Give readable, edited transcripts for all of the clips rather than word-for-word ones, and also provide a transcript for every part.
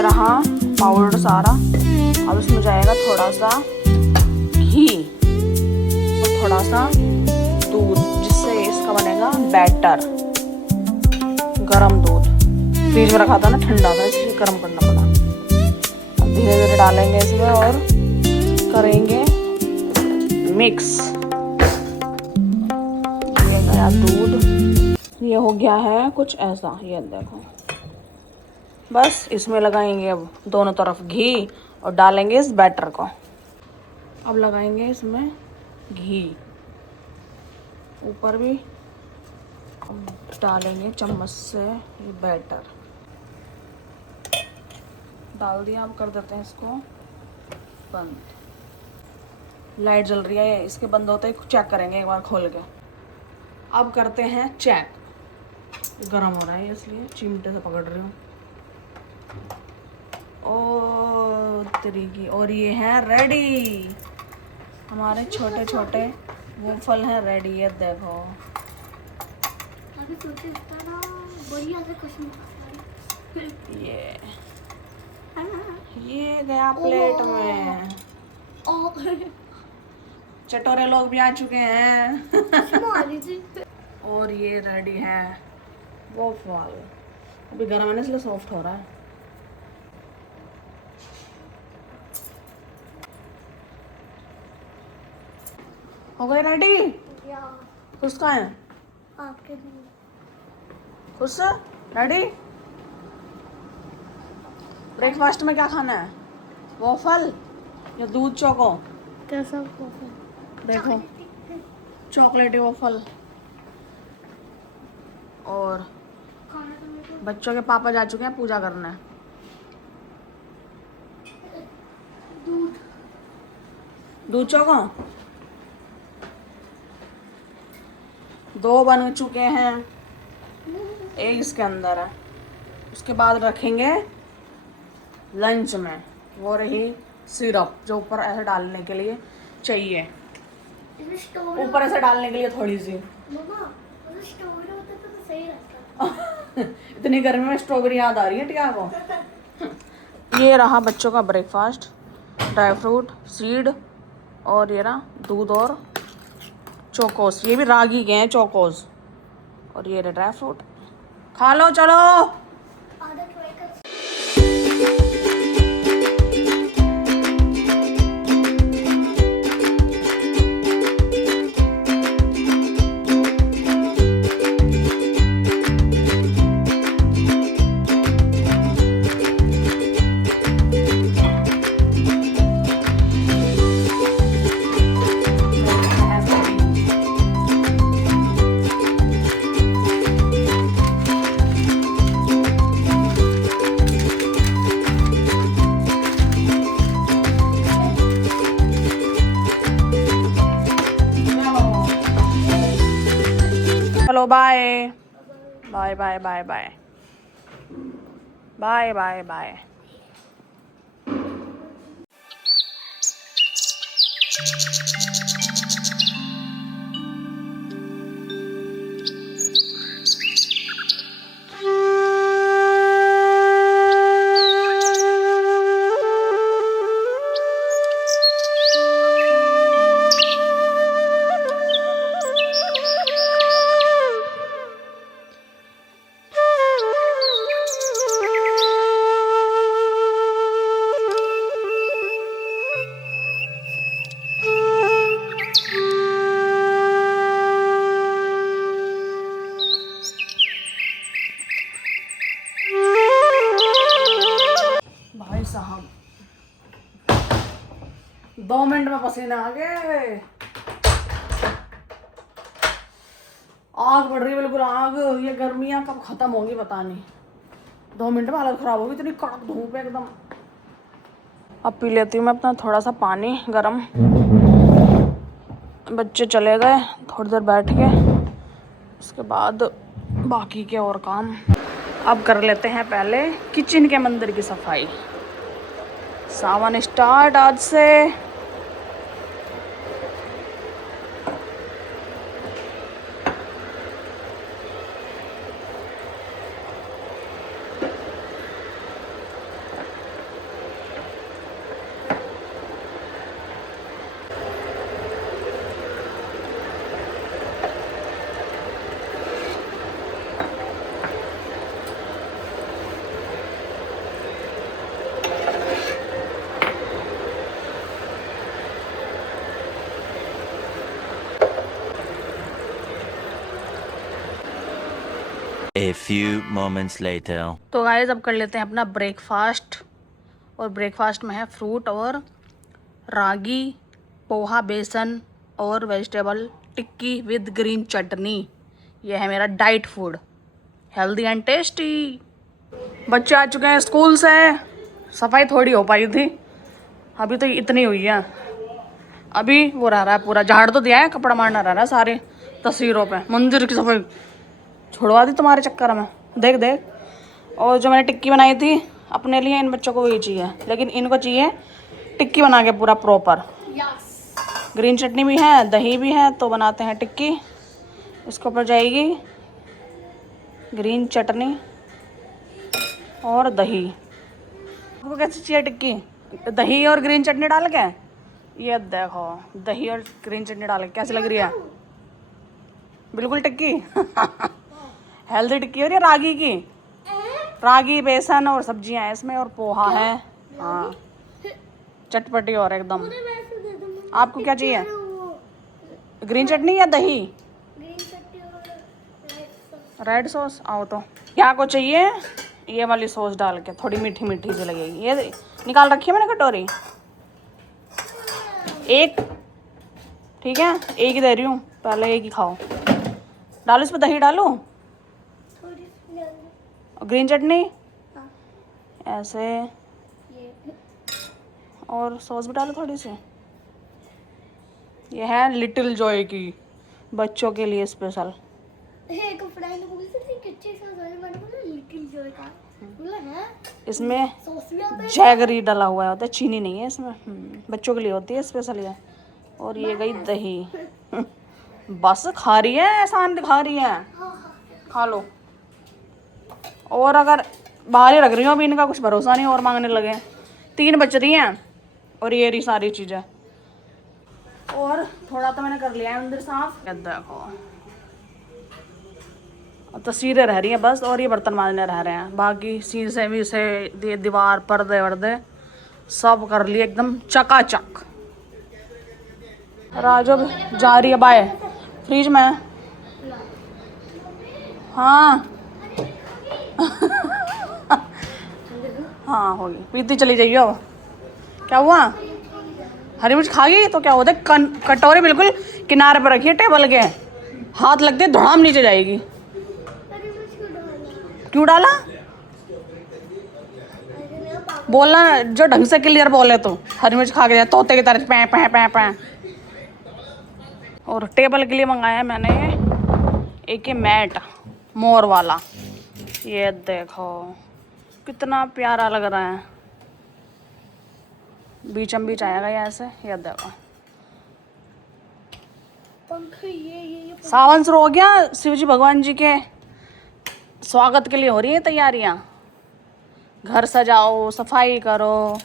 ये रहा पाउडर सारा। अब इसमें जाएगा थोड़ा सा घी और थोड़ा सा दूध, जिससे इसका बनेगा बैटर। गरम दूध फ्रिज में रखा था ना, ठंडा था इसलिए गरम करना पड़ा। अब धीरे धीरे डालेंगे इसमें और करेंगे मिक्स। ये गया दूध, ये हो गया है कुछ ऐसा, ये देखो। बस इसमें लगाएंगे अब दोनों तरफ घी और डालेंगे इस बैटर को। अब लगाएंगे इसमें घी ऊपर भी, अब डालेंगे चम्मच से ये बैटर डाल दिया। अब कर देते हैं इसको बंद। लाइट जल रही है, इसके बंद होते ही चेक करेंगे एक बार खोल के। अब करते हैं चेक। गरम हो रहा है इसलिए चिमटे से पकड़ रही हूँ। ओ तरीकी, और ये है रेडी। हमारे छोटे छोटे वॉफल हैं रेडी। ये देखो, ये गया प्लेट में। चटोरे लोग भी आ चुके हैं। और ये रेडी है वॉफल। अभी गर्म है ना इसलिए सॉफ्ट हो रहा है। हो गए रेडी? खुश कहाँ है? आपके लिए। खुश रेडी? ब्रेकफास्ट में क्या खाना है? वॉफल या दूध चोको? कैसा वॉफल? देखो, चॉकलेटी वॉफल। और बच्चों के पापा जा चुके हैं पूजा करने। दूध चोको 2 बन चुके हैं, एक इसके अंदर है। उसके बाद रखेंगे लंच में वो रही सिरप, जो ऊपर ऐसे डालने के लिए चाहिए, ऊपर ऐसे डालने के लिए थोड़ी सी। इतनी गर्मी में स्ट्रॉबेरी याद आ रही है टिया को। ये रहा बच्चों का ब्रेकफास्ट, ड्राई फ्रूट, सीड और ये रहा दूध और चोकोस। ये भी रागी के हैं चोकोस। और ये रहा ड्राई फ्रूट। खा लो चलो। चलो bye bye bye bye bye bye bye bye. साहब 2 मिनट में पसीने आ गए। आग बढ़ रही है बिल्कुल आग। ये गर्मियाँ कब खत्म होगी पता नहीं। 2 मिनट में हालत खराब होगी, इतनी कड़क धूप है एकदम। अब पी लेती हूँ मैं अपना थोड़ा सा पानी गरम। बच्चे चले गए, थोड़ी देर बैठ के उसके बाद बाकी के और काम। अब कर लेते हैं पहले किचन के मंदिर की सफाई। सावन स्टार्ट आज से। few moments later. तो गाइस अब कर लेते हैं अपना ब्रेकफास्ट। और ब्रेकफास्ट में है फ्रूट और रागी, पोहा, बेसन और वेजिटेबल टिक्की विद ग्रीन चटनी। ये है मेरा diet food, healthy and tasty. बच्चे आ चुके हैं स्कूल से। सफाई थोड़ी हो पाई थी, अभी तो इतनी हुई है। अभी वो रह रहा है पूरा, झाड़ तो दिया है, कपड़ा मारना रह रहा है सारे तस्वीरों पे। मंदिर की सफाई छुड़वा दी तुम्हारे चक्कर में, देख देख। और जो मैंने टिक्की बनाई थी अपने लिए, इन बच्चों को वही चाहिए, लेकिन इनको चाहिए टिक्की बना के पूरा प्रॉपर। ग्रीन चटनी भी है, दही भी है, तो बनाते हैं टिक्की। इसके ऊपर जाएगी ग्रीन चटनी और दही। आपको कैसी चाहिए टिक्की? दही और ग्रीन चटनी डाल के? ये देखो, दही और ग्रीन चटनी डाल के कैसी लग रही है? बिल्कुल टिक्की हेल्दी टिक्की। और ये रागी की, रागी, बेसन और सब्जियां हैं इसमें, और पोहा है। हाँ, चटपटी और एकदम। आपको क्या चाहिए? ग्रीन चटनी या दही? Red sauce. आओ तो क्या को चाहिए? ये वाली सॉस डाल के, थोड़ी मीठी मीठी सी लगेगी। ये निकाल रखी है मैंने कटोरी, एक। ठीक है, एक ही दे रही हूँ, पहले एक ही खाओ। डालो इस पर दही, डालो ग्रीन चटनी ऐसे, और सॉस भी डालो थोड़ी सी। ये है लिटिल जॉय की, बच्चों के लिए स्पेशल। इसमें जैगरी डाला हुआ होता है, चीनी नहीं है इसमें। बच्चों के लिए होती है स्पेशल ये। और ये गई दही बस खा रही है, एहसान दिखा रही है। खा लो। और अगर बाहर ही रख रही हो, अभी इनका कुछ भरोसा नहीं, और मांगने लगे। 3 बच रही हैं और ये रही सारी चीज़ें। और थोड़ा तो मैंने कर लिया है अंदर साफ। देखो, तस्वीरें रह रही हैं बस, और ये बर्तन मांजने रह रहे हैं। बाकी शीशे वीसे, दीवार, पर्दे वर्दे सब कर लिए एकदम चकाचक। राजो जा रही है बाय, फ्रिज में। हाँ हाँ होगी, पीती चली जाइए। अब क्या हुआ? हरी मिर्च खा गई तो क्या होता है? कटोरी बिल्कुल किनारे पर रखिए टेबल के, हाथ लगते धड़ाम नीचे जाएगी। क्यों डाला? बोलना जो ढंग से क्लियर बोले तो। हरी मिर्च खा के जाए तोते की तरह पैं पैं पैं पैं। और टेबल के लिए मंगाया है मैंने एक ये मैट, मोर वाला। ये देखो कितना प्यारा लग रहा है, बीचम बीच आएगा ये ऐसे। ये देखो, सावन शुरू हो गया, शिव जी भगवान जी के स्वागत के लिए हो रही है तैयारियां। घर सजाओ, सफाई करो।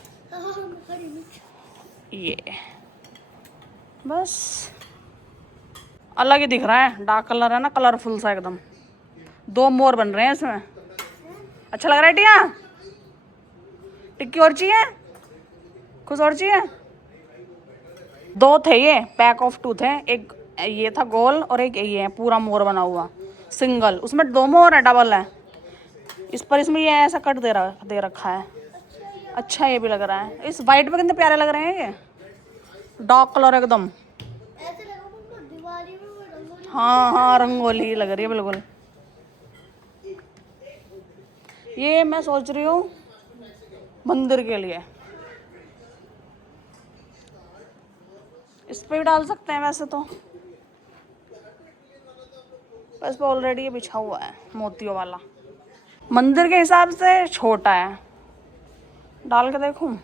ये बस अलग ही दिख रहा है, डार्क कलर है ना, कलरफुल सा एकदम। 2 मोर बन रहे हैं इसमें। अच्छा लग रहा है टिया? टिक्की और चाहिए? कुछ और चाहिए? 2 थे ये, पैक ऑफ 2 थे। एक ये था गोल और एक ये है पूरा मोर बना हुआ सिंगल। उसमें 2 मोर है, डबल है इस पर। इसमें ये ऐसा कट दे रखा है। अच्छा ये भी लग रहा है। इस वाइट में कितने प्यारे लग रहे हैं ये, डार्क कलर एकदम। हाँ हाँ, रंगोली लग रही है बिल्कुल। ये मैं सोच रही हूँ मंदिर के लिए, इस पे भी डाल सकते हैं वैसे तो, पर इस पे ऑलरेडी ये बिछा हुआ है मोतियों वाला। मंदिर के हिसाब से छोटा है, डाल के देखूं?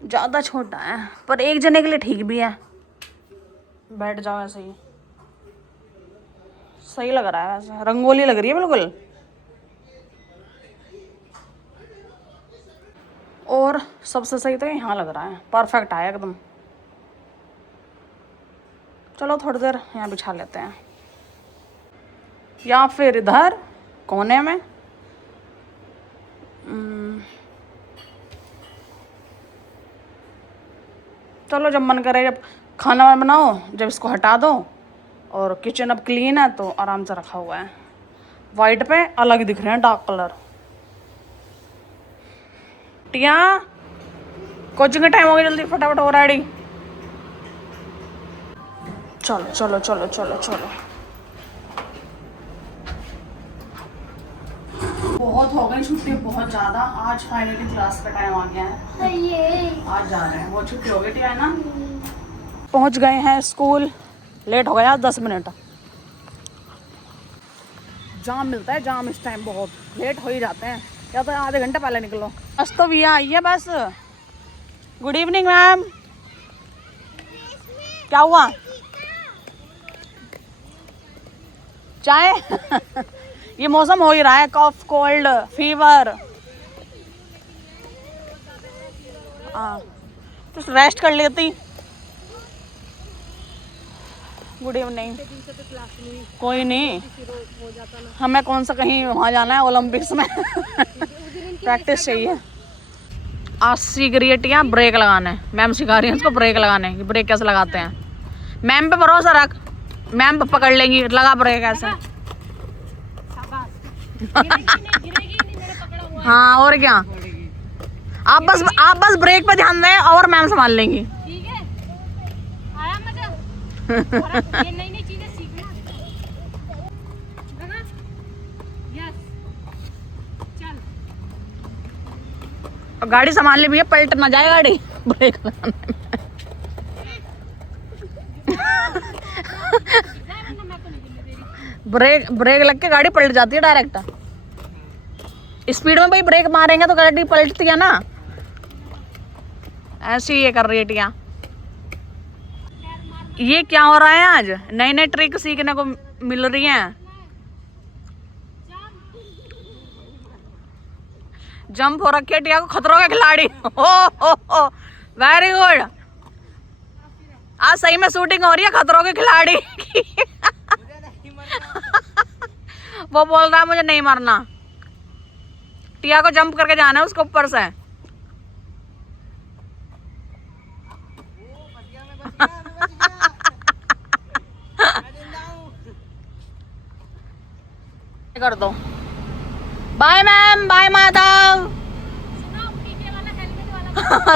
ज़्यादा छोटा है, पर एक जने के लिए ठीक भी है। बैठ जाओ ऐसे ही, सही लग रहा है वैसे। रंगोली लग रही है बिल्कुल। और सबसे सही तो यहाँ लग रहा है, परफेक्ट है एकदम। चलो थोड़ी देर यहाँ बिछा लेते हैं, या फिर इधर कोने में। चलो जब मन करे, जब खाना बनाओ, जब इसको हटा दो और किचन अब क्लीन है तो आराम से रखा हुआ है। वाइट पे अलग दिख रहे हैं डार्क कलर। टिया कोचिंग का टाइम हो गया, जल्दी फटाफट हो रेडी। चलो चलो चलो चलो चलो। बहुत हो गई छुट्टी, बहुत ज़्यादा। आज फाइनली क्लास का टाइम आ गया है, आज जा रहे हैं। वो छुट्टी हो गई थी ना। पहुंच गए हैं स्कूल, लेट हो गया 10 मिनट। जाम मिलता है, जाम इस टाइम बहुत लेट हो ही जाते हैं, या तो आधे घंटे पहले निकलो। बस तो भैया आई है बस। Good evening ma'am. क्या हुआ? चाय? ये मौसम हो ही रहा है, कॉफ कोल्ड फीवर। हाँ तो रेस्ट कर लेती। Good evening. कोई नहीं, हमें कौन सा कहीं वहाँ जाना है ओलंपिक्स में। प्रैक्टिस चाहिए। आज सीख रही है टिया ब्रेक लगाने। मैम सिखा रही है उसको ब्रेक लगाने, ब्रेक कैसे लगाते हैं। मैम पे भरोसा रख, मैम पकड़ लेंगी। लगा ब्रेक ऐसे। हाँ और क्या, आप बस ब्रेक पे ध्यान दें और मैम संभाल लेंगी। ठीक है, आया मजा। ये नई नई चीजें सीखना। यस चल। गाड़ी संभाल ली भैया, पलट ना जाए गाड़ी ब्रेक लगाने में। ब्रेक लग के गाड़ी पलट जाती है डायरेक्ट। स्पीड में भाई ब्रेक मारेंगे तो गाड़ी पलटती है ना। ऐसे ही ये कर रही है टिया। ये क्या हो रहा है आज? नई नई ट्रिक सीखने को मिल रही है। जंप हो रखी है टिया को, खतरों के खिलाड़ी। हो वेरी गुड। आज सही में शूटिंग हो रही है खतरों के खिलाड़ी की। वो बोल रहा है मुझे नहीं मरना। टिया को जंप करके जाना है उसके ऊपर से। कर दो। Bye ma'am, bye Madhav.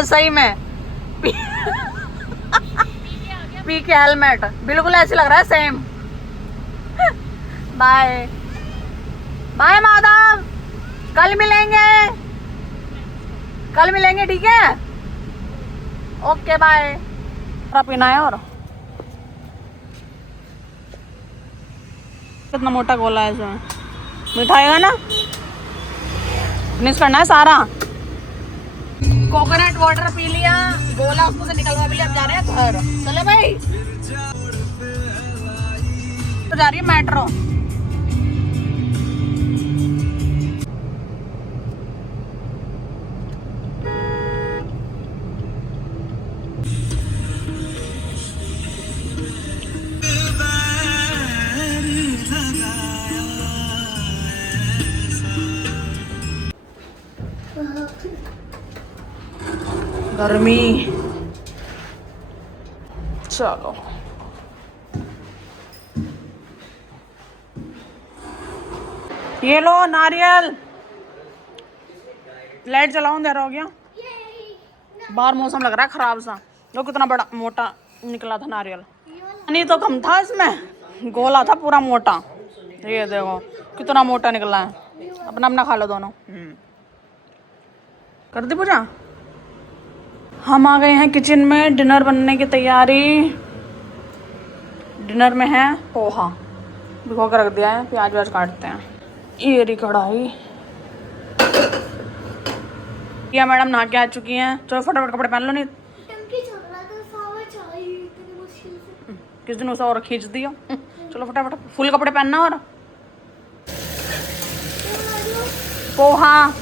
सही में पीके हेलमेट बिल्कुल ऐसे लग रहा है सेम। बाय बाय माधव, कल मिलेंगे ठीक है। Okay bye. पीना है। और कितना मोटा गोला है इसमें, मिठाई ना फिनिश करना है सारा। कोकोनट वाटर पी लिया, गोला उसमें से निकलवा भी लिया। अब जा रहे हैं घर। चले भाई, तो जा रही है मेट्रो। गर्मी। चलो ये लो नारियल। लाइट जलाऊं, अंधेरा हो गया। बाहर मौसम लग रहा है खराब सा। लो कितना बड़ा मोटा निकला था नारियल। नहीं तो कम था इसमें, गोला था पूरा मोटा। ये देखो कितना मोटा निकला है। अपना अपना खा लो दोनों। कर दी पूजा। हम आ गए हैं किचन में, डिनर बनने की तैयारी। डिनर में है पोहा, भिगो कर रख दिया है। प्याज व्याज काटते हैं। ये रही कढ़ाई। या मैडम नहा के आ चुकी हैं। चलो फटाफट कपड़े पहन लो, नहीं किस दिन उसे और खींच दियो। चलो फटाफट फुल कपड़े पहनना। और पोहा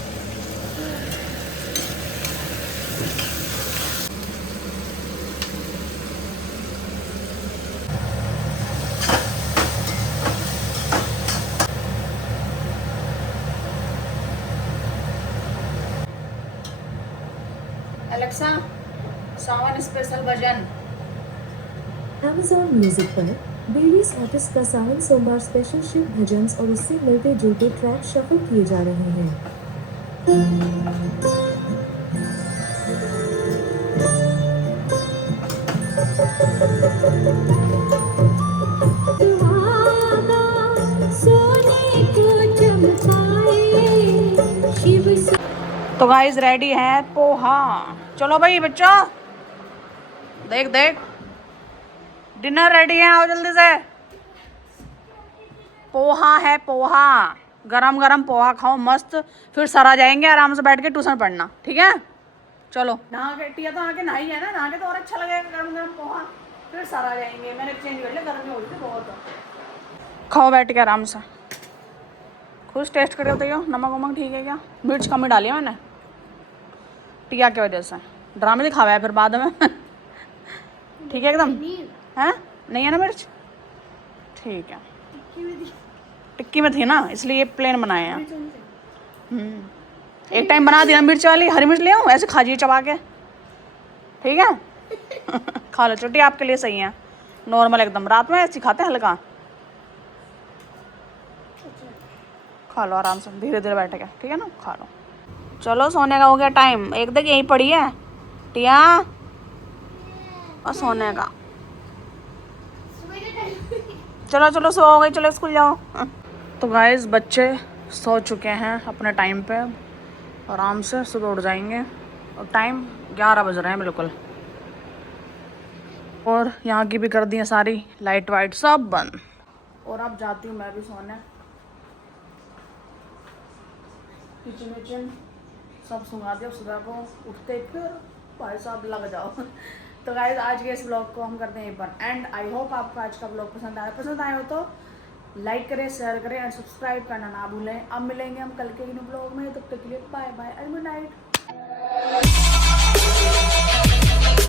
एलेक्सा सावन स्पेशल भजन। Amazon Music पर बेलीज ऑफिस का सावन सोमवार स्पेशल शिव भजन्स और उससे मिलते जुलते ट्रैक शफल किए जा रहे हैं। तो गाइस रेडी है पोहा। चलो भाई बच्चों, देख देख डिनर रेडी है, आओ जल्दी से। पोहा है पोहा, गरम गरम पोहा खाओ मस्त, फिर सरा जाएंगे आराम से बैठ के ट्यूशन पढ़ना, ठीक है। चलो नहा के, टिया तो आके नहाई है ना, नहा के तो और अच्छा लगेगा गरम गरम पोहा, फिर सरा जाएंगे। मैंने चेंज कर लिया, गर्मी हो रही थी बहुत। खाओ बैठ के आराम से, खुश टेस्ट करके बताइए नमक वमक ठीक है क्या। मिर्च कम ही डाली है मैंने टिया की वजह से, ड्रामे दिखावा है फिर बाद में। ठीक है एकदम है, नहीं है ना मिर्च, ठीक है। टिक्की में थी ना इसलिए ये प्लेन बनाए हैं। एक टाइम बना दिया मिर्च वाली, हरी मिर्च ले आऊँ ऐसे खा जाइए चबा के, ठीक है। खा लो छोटी, आपके लिए सही है, नॉर्मल एकदम, रात में ऐसी खाते हैं हल्का। खा लो आराम से धीरे धीरे बैठ के, ठीक है ना, खा लो। चलो सोने का हो गया टाइम, एक तक यहीं पड़ी है टिया, और सोने का। चलो चलो सो गई, चलो स्कूल जाओ। तो गाइस बच्चे सो चुके हैं अपने टाइम पे, आराम से सुबह उठ जाएंगे, और टाइम 11 बज रहे हैं बिल्कुल। और यहाँ की भी कर दी है सारी लाइट वाइट सब बंद, और अब जाती हूँ मैं भी सोने। किचन विचन सब सुना दिया, सुबह को उठते ही फिर भाई साहब लग जाओ। तो गाइस आज के इस ब्लॉग को हम करते हैं यहीं पर एंड। आई होप आपको आज का ब्लॉग पसंद आया हो तो लाइक करें, शेयर करें एंड सब्सक्राइब करना ना भूलें। अब मिलेंगे हम कल के ब्लॉग में, तब तक के लिए bye bye and good night.